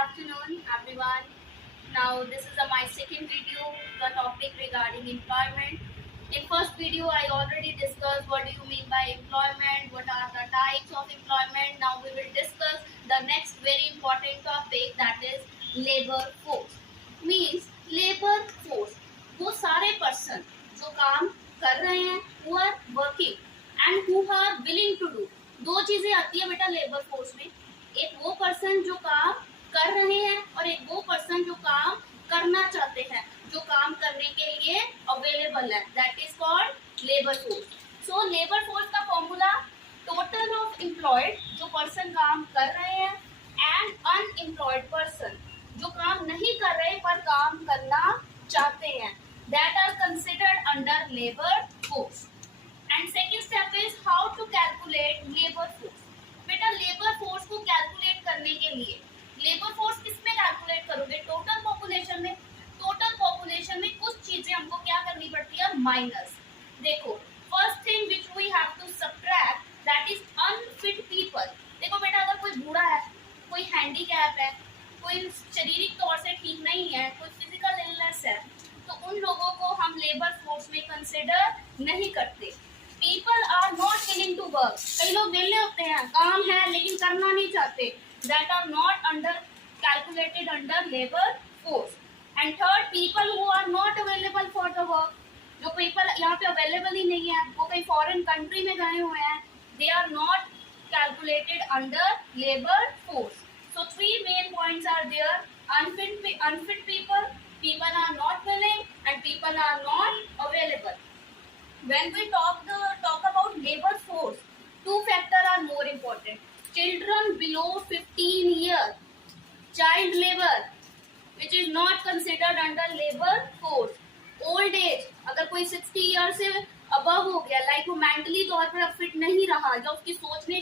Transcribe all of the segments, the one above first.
afternoon, everyone. Now, this is my second video, the topic regarding employment. In first video, I already discussed what do you mean by employment, what are the types of employment. Now, we will discuss the next very important topic, that is labor force. Means labor force, वो सारे person जो काम कर रहे हैं, who are working and who are willing to do. दो चीजें आती है बेटा लेबर फोर्स में, एक वो पर्सन जो काम कर रहे हैं और एक वो पर्सन जो काम करना चाहते हैं, जो काम करने के लिए अवेलेबल है, that is called labour force. So labour force का फॉर्मूला टोटल ऑफ एम्प्लॉयड जो पर्सन काम कर रहे हैं एंड अनएम्प्लॉयड पर्सन जो काम नहीं कर रहे पर काम करना चाहते हैं, that are considered under labour force. And second step is how to calculate labour force. बेटा लेबर फोर्स को कैलकुलेट करने के लिए लेबर फोर्स किस में कैलकुलेट करोगे? टोटल पॉपुलेशन में. टोटल पॉपुलेशन में कुछ चीजें हमको क्या करनी पड़ती है? माइनस. देखो first thing which we have to subtract that is unfit people. देखो बेटा अगर कोई बूढ़ा है, कोई हैंडीकैप है, कोई शारीरिक तौर से ठीक नहीं है, कोई फिजिकल इलनेस है, तो उन लोगों को हम लेबर फोर्स में कंसिडर नहीं करते. People are not willing to work. कई लोग वेले होते हैं, काम है लेकिन करना नहीं चाहते, that are not under calculated under labour force. And third, people who are not available for the work. जो पीपल यहाँ पे अवेलेबल ही नहीं है, वो कहीं फॉरेन कंट्री में गए हुए हैं, they are not calculated under labour force. So three main points are there: unfit people, people are not willing, and people are not available. When we talk about labor force, two factors are more important: children below 15 years, child labor, which is not considered under labor force. Old age, अगर कोई 60 years से above हो गया, like वो mentally तौर पर अब fit नहीं रहा, या उसकी सोचने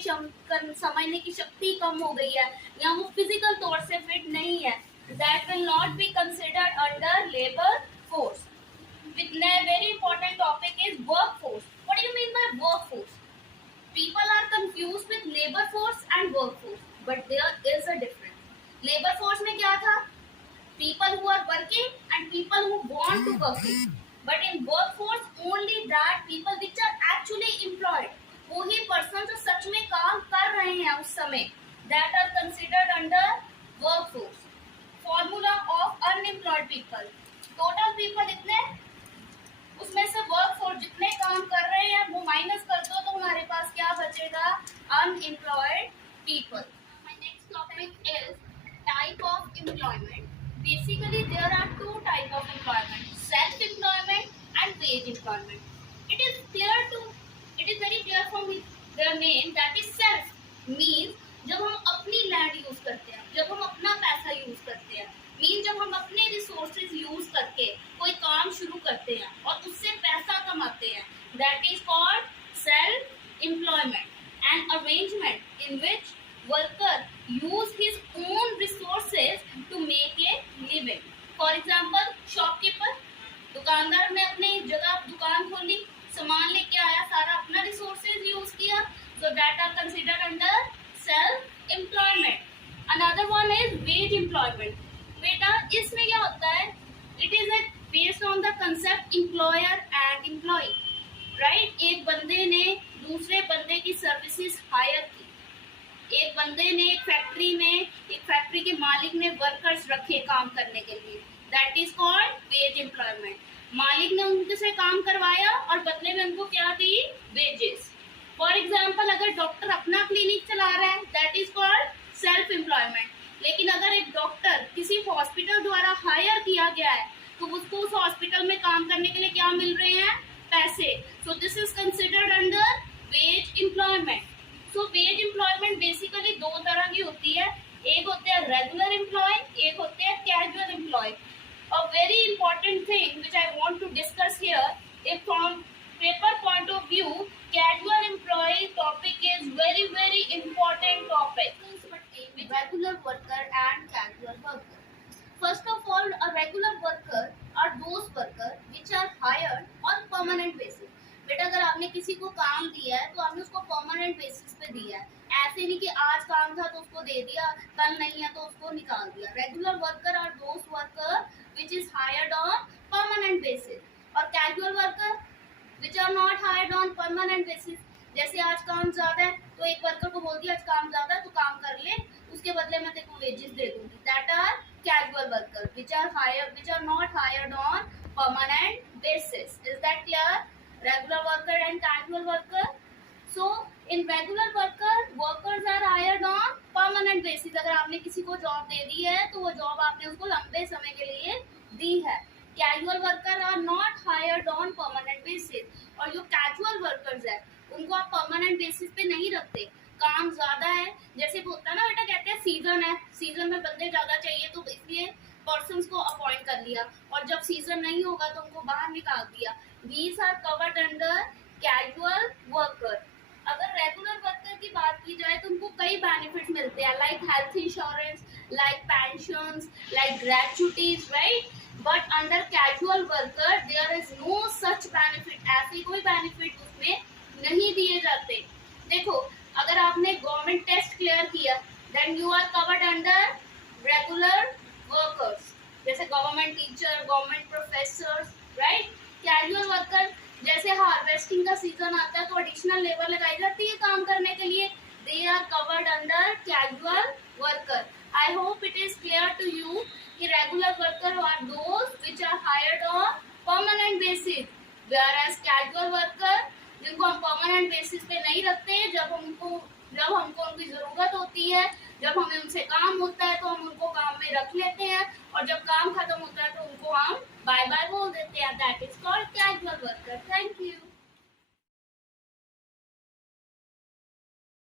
समझने की शक्ति कम हो गई है, या वो फिजिकल तौर से फिट नहीं है, that will not be considered under labor force. With very important topic is workforce. What do you mean by workforce? People are confused with labor force and workforce, but there is a difference. Labor force में क्या था? People who are working and people who want to working. But in workforce only that people which are actually employed, वो ही person जो सच में काम कर रहे हैं उस समय, that are considered under workforce. Formula of unemployed people. Total people इतने, उसमें से वर्कफोर्स जितने काम कर रहे हैं वो माइनस कर दो तो हमारे पास क्या बचेगा? Unemployed people. My next topic is type of employment. Basically there are two type of employment: self employment and wage employment. It is very clear from their name that is self. Means जब हम अपनी land use करते हैं, जब हम अपना पैसा use करते हैं, मीन जब हम अपने रिसोर्सेज यूज करके कोई काम शुरू करते हैं और उससे पैसा कमाते हैं, that is called self employment. An arrangement in which worker use his own resources to make a living. For example shopkeeper, दुकानदार ने अपनी जगह दुकान खोली, सामान लेके आया, सारा अपना रिसोर्सेज यूज किया, so that are considered under self employment. Another one is wage employment. बेटा इसमें क्या होता है? It is based on the concept employer and employee. Right? एक बंदे ने दूसरे बंदे की सर्विसेज हायर की, एक बंदे ने एक फैक्ट्री के मालिक ने वर्कर्स रखे काम करने के लिए, that is called veg employment. मालिक ने उनसे काम करवाया और बदले में उनको क्या दी? वेजेस. फॉर एग्जाम्पल अगर डॉक्टर अपना क्लिनिक चला रहा है, that is called self employment. लेकिन अगर एक डॉक्टर किसी हॉस्पिटल द्वारा हायर किया गया है तो उसको उस हॉस्पिटल में काम करने के लिए क्या मिल रहे हैं? पैसे. So this is considered under veg employment. So veg employment basically दो तरह की होती है. एक होते हैं रेगुलर एम्प्लॉय, एक होते हैं casual employ. A very important thing which I want to discuss here is from paper point of view, casual employ topic is very important topic. Regular worker and casual worker. First of all, a regular worker are those worker which are hired on permanent basis. बेटा अगर आपने किसी को काम दिया है तो आपने उसको परमानेंट बेसिस पे दिया है, ऐसे नहीं कि आज काम था तो उसको दे दिया, कल नहीं है तो उसको निकाल दिया। Regular worker are those worker which is hired on permanent basis, और casual worker which are not hired on permanent basis. जैसे आज काम ज्यादा है तो एक वर्कर को बोल दिया आज काम ज्यादा है तो काम कर ले, उसके बदले मैं तेरे को वेजेस दे दूंगी। That are casual worker which are not hired on permanent basis. Is that clear? Regular worker and casual worker. So in regular worker, workers are hired on permanent basis. अगर आपने किसी को जॉब दे दी है तो वो job आपने उसको लंबे समय के लिए दी है। Casual worker are not hired on permanent basis. और जो casual workers है उनको आप permanent basis पे नहीं रखते। काम ज्यादा है, जैसे बोलता है ना बेटा, कहते हैं सीजन है, सीजन में बंदे ज्यादा चाहिए तो इसलिए पर्सन्स को अपॉइंट कर लिया, और जब सीजन नहीं होगा तो उनको बाहर निकाल दिया। These are covered under casual worker. अगर रेगुलर वर्कर की बात की जाए तो उनको कई बेनिफिट्स मिलते हैं, like health insurance, like pensions, like gratuities, right. But under casual worker there is no such benefit. ऐसे कोई बेनिफिट उसमें नहीं दिए जाते। देखो, अगर आपने गवर्नमेंट टेस्ट क्लियर किया then you are covered under regular workers, जैसे government teacher, government professors, right. Casual worker, जैसे हार्वेस्टिंग का सीजन आता है तो एडिशनल लेबर लगाई जाती है काम करने के लिए, they are covered under casual worker. I hope it is clear to you कि regular worker are those which are hired on permanent basis, whereas casual worker जिनको हम परमानेंट बेसिस पे नहीं रखते, जब हमको उनकी जरूरत होती है, जब हमें उनसे काम होता है तो हम उनको काम में रख लेते हैं, और जब काम खत्म होता है तो उनको हम बाय बाय बोल देते हैं। That is called casual worker. Thank you.